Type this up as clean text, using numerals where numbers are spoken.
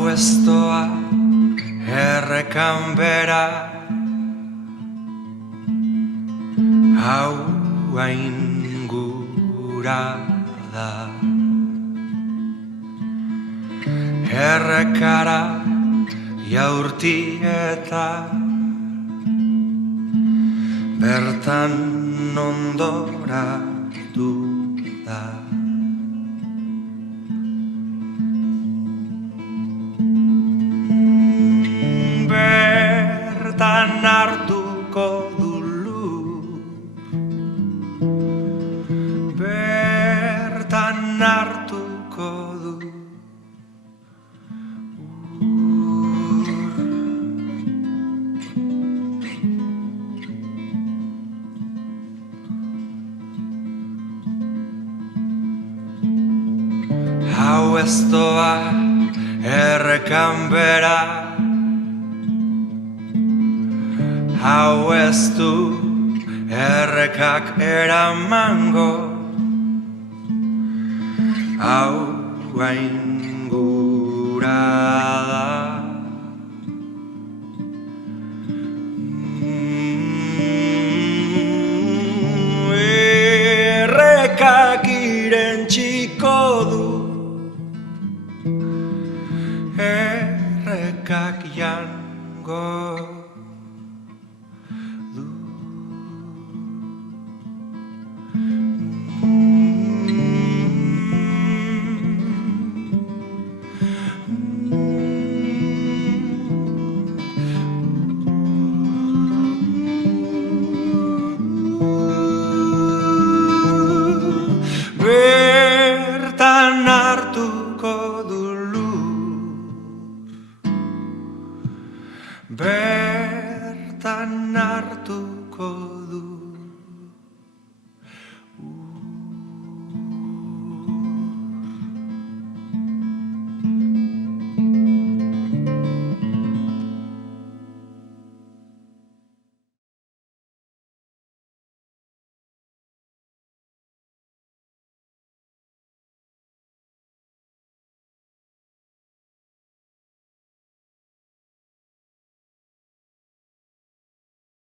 Hau ez doa errekan bera, hau hain gura da. Errekara jaurti eta bertan ondoratu da. Bertan hartuko du lur, bertan hartuko du hau ez doa errekan bera, hau ez du errekak eramango, hau hain gura da. Errekak irentsiko du, errekak jango du. Bertan hartuko du lur, bertan hartuko